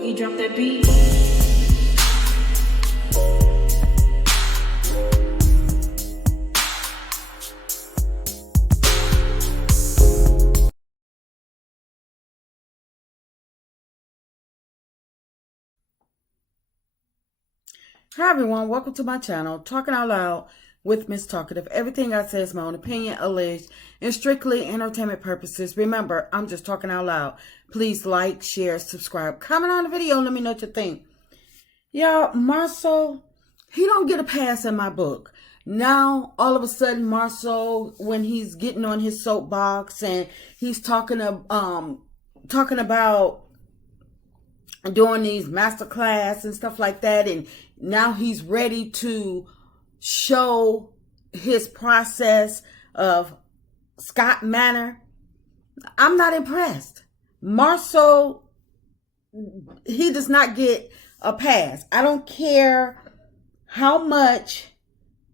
Boogie, drop that beat. Hi everyone, welcome to my channel, Talking Out Loud with Miss Talkative. Everything I say is my own opinion, alleged, and strictly entertainment purposes. Remember, I'm just talking out loud. Please like, share, subscribe, comment on the video, and let me know what you think. Y'all, Marsau, he don't get a pass in my book. Now, all of a sudden, Marsau, when he's getting on his soapbox and he's talking about doing these masterclass and stuff like that, and now he's ready to show his process of Scott Manor. I'm not impressed. Marsau, he does not get a pass. I don't care how much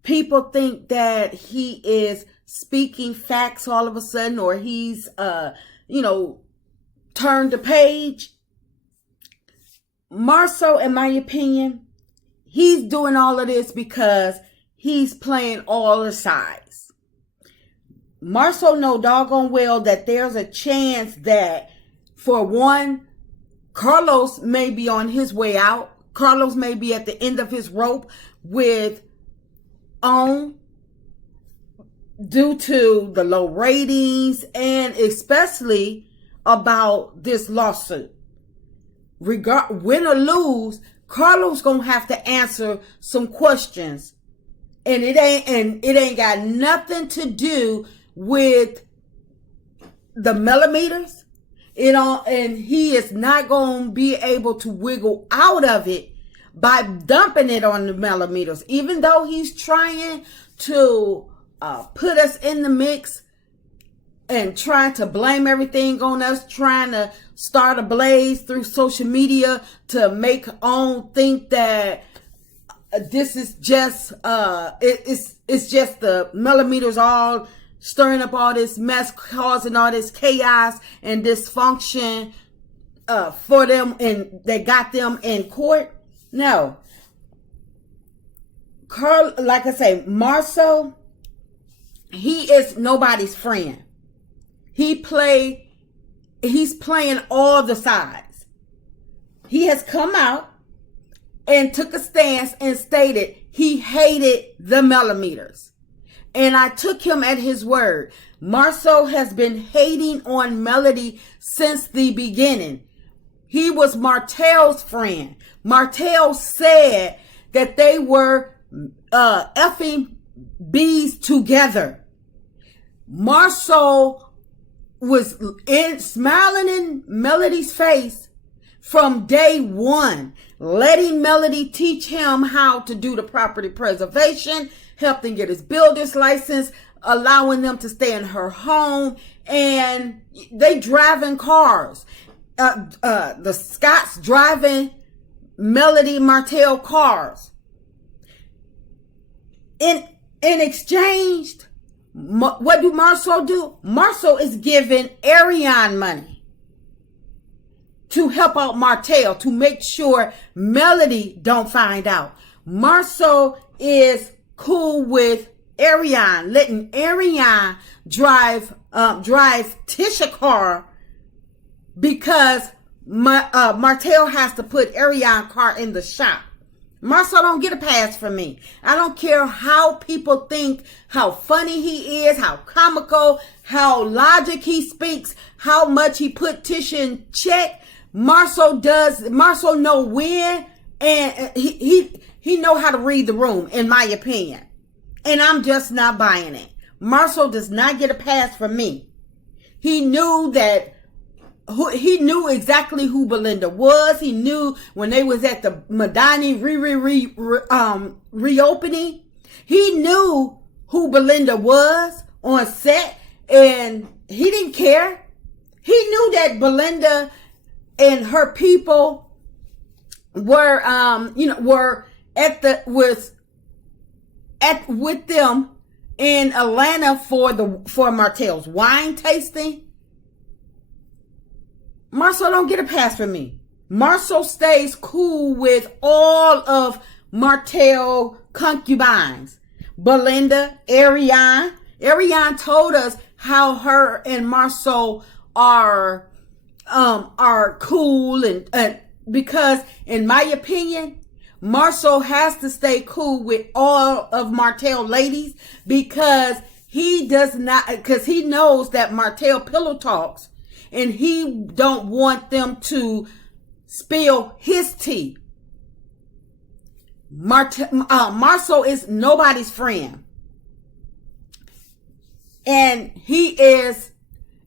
people think that he is speaking facts all of a sudden, or he's turned the page. Marsau, in my opinion, he's doing all of this because he's playing all the sides. Marsau know doggone well that there's a chance that, for one, Carlos may be on his way out. Carlos may be at the end of his rope with due to the low ratings and especially about this lawsuit. Win or lose, Carlos gonna have to answer some questions, and it ain't got nothing to do with the millimeters. And he is not gonna be able to wiggle out of it by dumping it on the millimeters. Even though he's trying to put us in the mix and trying to blame everything on us, trying to start a blaze through social media to make on think that this is just it's just the millimeters all stirring up all this mess, causing all this chaos and dysfunction for them, and they got them in court. No, like I say, Marsau, he is nobody's friend. He's playing all the sides. He has come out and took a stance and stated he hated the millimeters. And I took him at his word. Marsau has been hating on Melody since the beginning. He was Martell's friend. Martell said that they were effing bees together. Marsau was smiling in Melody's face from day one, letting Melody teach him how to do the property preservation, help them get his builder's license, allowing them to stay in her home, and they driving cars. The Scotts driving Melody Martell cars. In exchange, what do Marsau do? Marsau is giving Ariane money to help out Martell, to make sure Melody don't find out. Marsau is cool with Ariane, letting Ariane drive Tisha car because Martell has to put Ariane car in the shop. Marsau don't get a pass from me. I don't care how people think, how funny he is, how comical, how logic he speaks, how much he put Tisha in check. Marsau know when, and he know how to read the room, in my opinion. And I'm just not buying it. Marsau does not get a pass from me. He knew exactly who Belinda was. He knew when they was at the Madani reopening. He knew who Belinda was on set, and he didn't care. He knew that Belinda and her people were with them in Atlanta for Martell's wine tasting. Marsau don't get a pass from me. Marsau stays cool with all of Martell concubines. Belinda, Ariane. Ariane told us how her and Marsau are cool and because in my opinion, Marsau has to stay cool with all of Martell ladies because he knows that Martell pillow talks and he don't want them to spill his tea. Marsau is nobody's friend. And he is,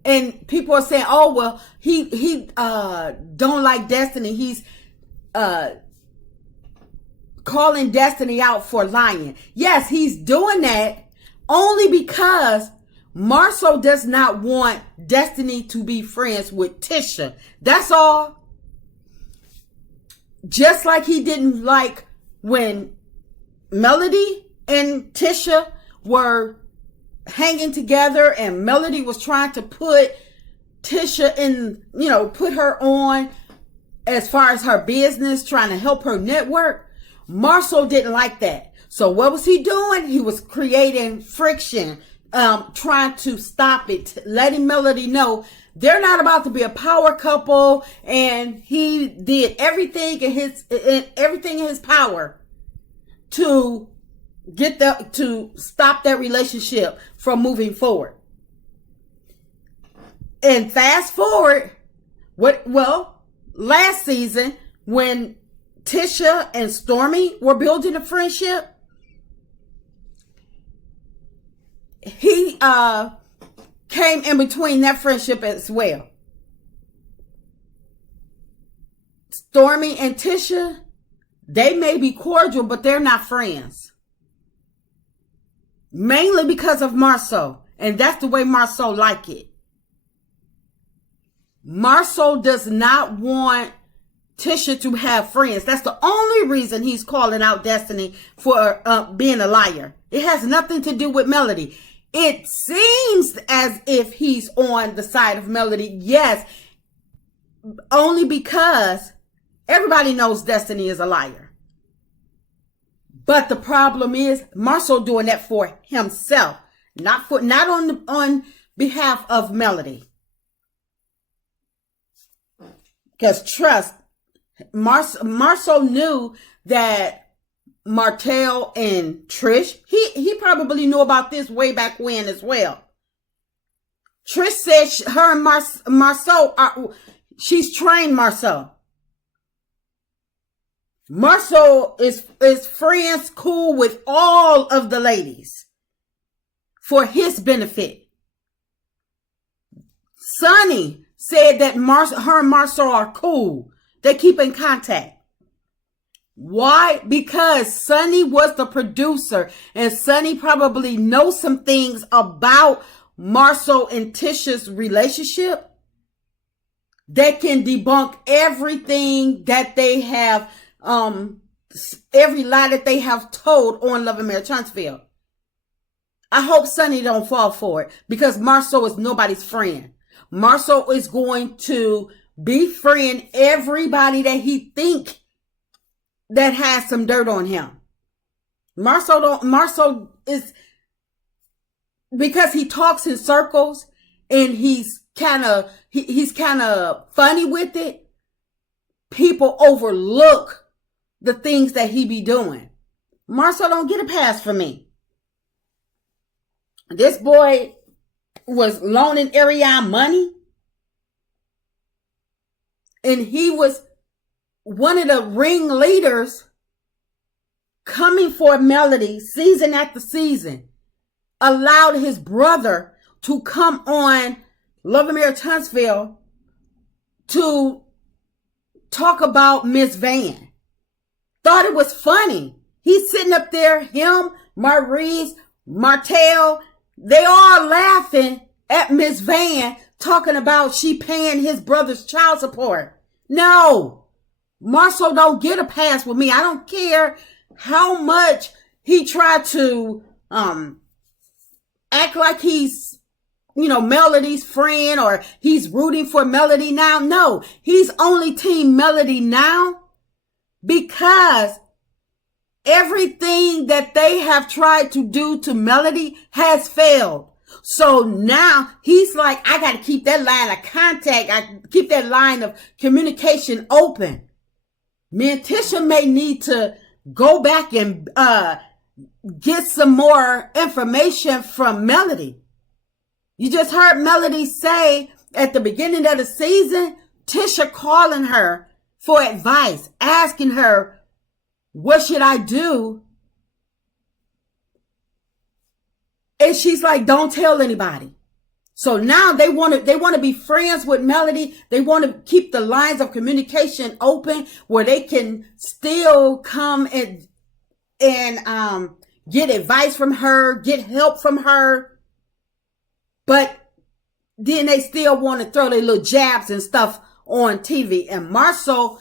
and people are saying, oh, well, he don't like Destiny. He's calling Destiny out for lying. Yes, he's doing that only because Marsau does not want Destiny to be friends with Tisha. That's all. Just like he didn't like when Melody and Tisha were hanging together and Melody was trying to put Tisha in, put her on as far as her business, trying to help her network. Marsau didn't like that. So what was he doing? He was creating friction, trying to stop it, letting Melody know they're not about to be a power couple, and he did everything in his power to to stop that relationship from moving forward. And fast forward, last season when Tisha and Stormy were building a friendship, he came in between that friendship as well. Stormy and Tisha, they may be cordial, but they're not friends. Mainly because of Marsau. And that's the way Marsau like it. Marsau does not want Tisha to have friends. That's the only reason he's calling out Destiny for being a liar. It has nothing to do with Melody. It seems as if he's on the side of Melody. Yes, only because everybody knows Destiny is a liar. But the problem is Marsau doing that for himself, not on behalf of Melody. Because trust, Marsau knew that Martell and Trish, he probably knew about this way back when as well. Trish said her and Marsau she's trained Marsau. Marsau is friends cool with all of the ladies for his benefit. Sonny said that her and Marsau are cool. They keep in contact. Why? Because Sonny was the producer and Sonny probably knows some things about Marsau and Tisha's relationship that can debunk everything that they have, every lie that they have told on Love and Marriage Huntsville. I hope Sonny don't fall for it because Marsau is nobody's friend. Marsau is going to befriend everybody that he think that has some dirt on him. Marsau is, because he talks in circles and he's kind of funny with it. People overlook the things that he be doing. Marsau don't get a pass for me. This boy was loaning Ariane money. And he was one of the ringleaders coming for Melody season after season. Allowed his brother to come on Love and Marriage Huntsville to talk about Miss Van. Thought it was funny. He's sitting up there, him, Maurice, Martell, they all laughing at Miss Van talking about she paying his brother's child support. No, Marsau don't get a pass with me. I don't care how much he tried to act like he's, Melody's friend, or he's rooting for Melody now. No, he's only team Melody now because everything that they have tried to do to Melody has failed. So now he's like, I got to keep that line of contact. I keep that line of communication open. Me and Tisha may need to go back and get some more information from Melody. You just heard Melody say at the beginning of the season, Tisha calling her for advice, asking her, what should I do? And she's like, don't tell anybody. So now they want to be friends with Melody. They want to keep the lines of communication open where they can still come and get advice from her, get help from her. But then they still want to throw their little jabs and stuff on TV. And Marsau,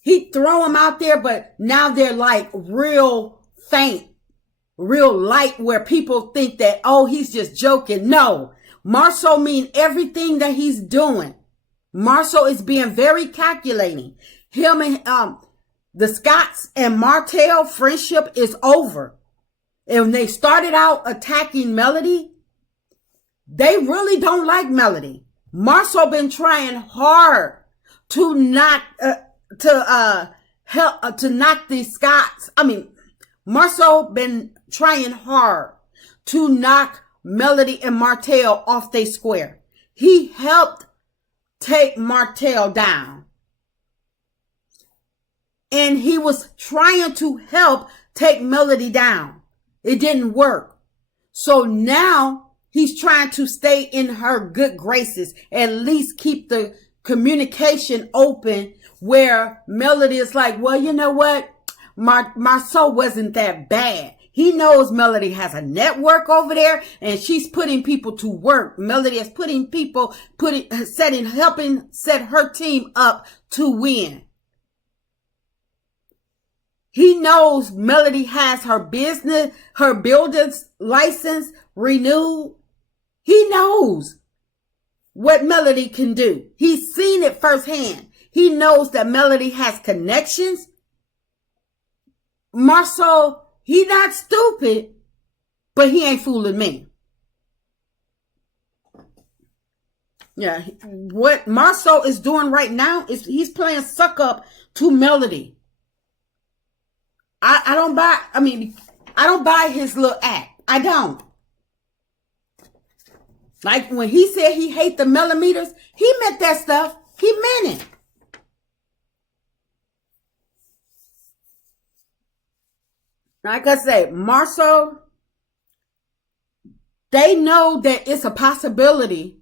he throw them out there, but now they're like real faint, real light, where people think that, oh, he's just joking. No, Marsau mean everything that he's doing. Marsau is being very calculating. Him and the Scotts and Martell friendship is over. And when they started out attacking Melody, they really don't like Melody. Marsau been trying hard to knock the Scotts. Marsau been trying hard to knock Melody and Martell off their square. He helped take Martell down. And he was trying to help take Melody down. It didn't work. So now he's trying to stay in her good graces, at least keep the communication open, where Melody is like, well, you know what? Marsau wasn't that bad. He knows Melody has a network over there and she's putting people to work. Melody is helping set her team up to win. He knows Melody has her builder's license renewed. He knows what Melody can do. He's seen it firsthand. He knows that Melody has connections. Marsau, he not stupid, but he ain't fooling me. Yeah, what Marsau is doing right now is he's playing suck up to Melody. I don't buy his little act. I don't. Like when he said he hate the millimeters, he meant that stuff. He meant it. Like I say, Marsau, they know that it's a possibility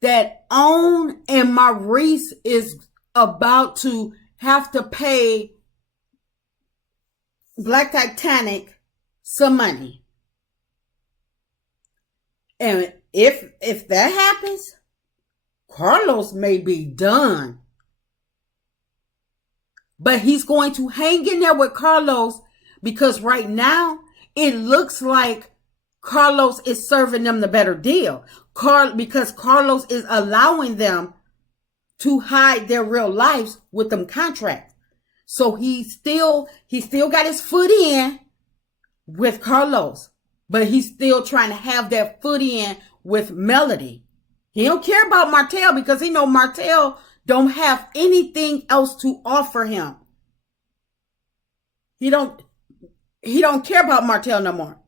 that On and Maurice is about to have to pay Black Titanic some money. And if that happens, Carlos may be done. But he's going to hang in there with Carlos because right now it looks like Carlos is serving them the better deal. Because Carlos is allowing them to hide their real lives with them contracts. So he still got his foot in with Carlos, but he's still trying to have that foot in with Melody. He don't care about Martell because he know Martell don't have anything else to offer him. He don't care about Martell no more.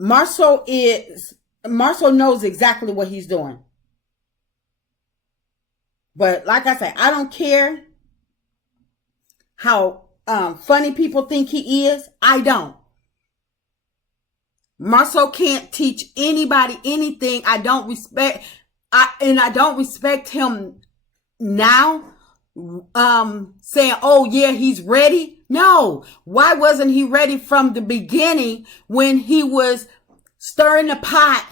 Marsau knows exactly what he's doing. But like I say, I don't care how funny people think he is. I don't. Marsau can't teach anybody anything. I don't respect him now. Saying, oh yeah, he's ready. No, why wasn't he ready from the beginning when he was stirring the pot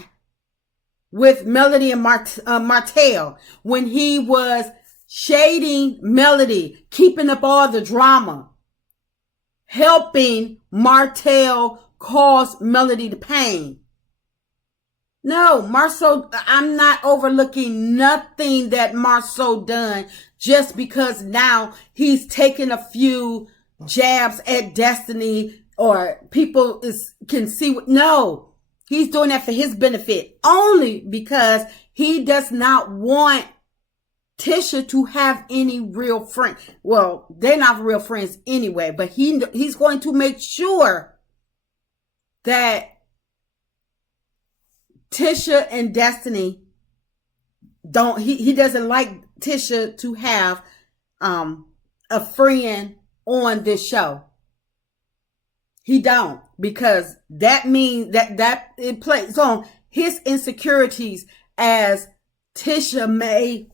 with Melody and Martell, when he was shading Melody, keeping up all the drama, helping Martell cause Melody the pain? No, Marsau, I'm not overlooking nothing that Marsau done just because now he's taking a few jabs at Destiny or people can see what. No, he's doing that for his benefit only because he does not want Tisha to have any real friend. Well, they're not real friends anyway, but he's going to make sure that Tisha and Destiny don't, he doesn't like Tisha to have a friend on this show. He don't, because that means that it plays on his insecurities, as Tisha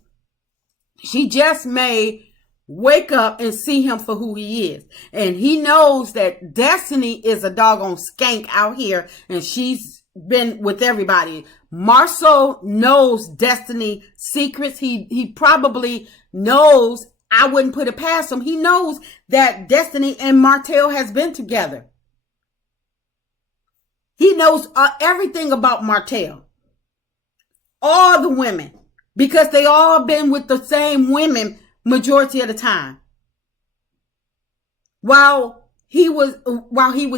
she just may wake up and see him for who he is. And he knows that Destiny is a doggone skank out here, and she's been with everybody. Marsau knows Destiny secrets. He probably knows, I wouldn't put it past him, he knows that Destiny and Martell has been together. He knows everything about Martell. All the women. Because they all been with the same women majority of the time. While he was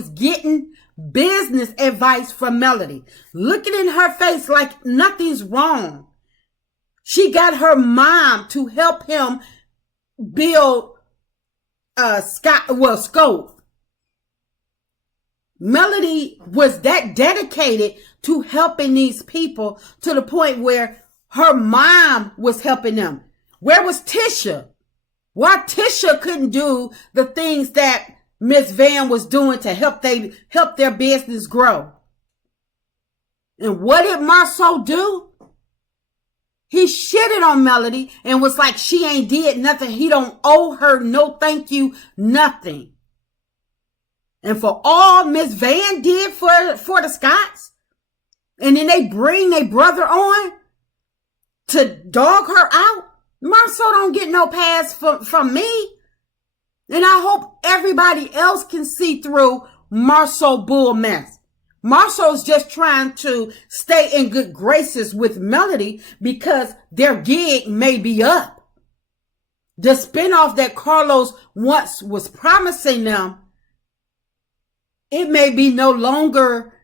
getting business advice from Melody, looking in her face like nothing's wrong. She got her mom to help him build Scope. Melody was that dedicated to helping these people to the point where her mom was helping them. Where was Tisha? Why Tisha couldn't do the things that Miss Van was doing to help their business grow? And what did Marsau do? He shitted on Melody and was like, she ain't did nothing. He don't owe her no thank you, nothing. And for all Miss Van did for the Scotts, and then they bring their brother on to dog her out, Marsau don't get no pass from me. And I hope everybody else can see through Marsau bull mess. Marsau's just trying to stay in good graces with Melody because their gig may be up. The spinoff that Carlos once was promising them, it may be no longer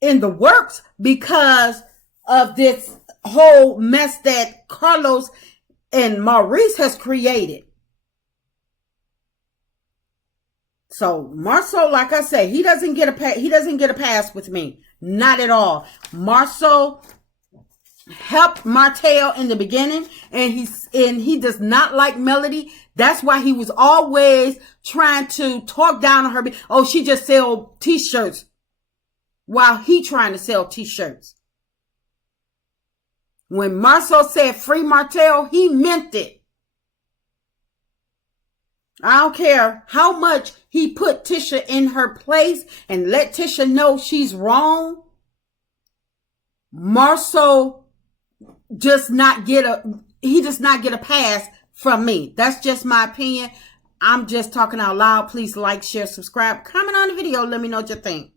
in the works because of this whole mess that Carlos and Maurice has created. So Marsau, like I say, he doesn't get a pass with me, not at all. Marsau helped Martell in the beginning, and he does not like Melody. That's why he was always trying to talk down on her. Oh, she just sell t-shirts, while he trying to sell t-shirts. When Marsau said free Martell, he meant it. I don't care how much he put Tisha in her place and let Tisha know she's wrong. Marsau does not get a pass from me. That's just my opinion. I'm just talking out loud. Please like, share, subscribe, comment on the video. Let me know what you think.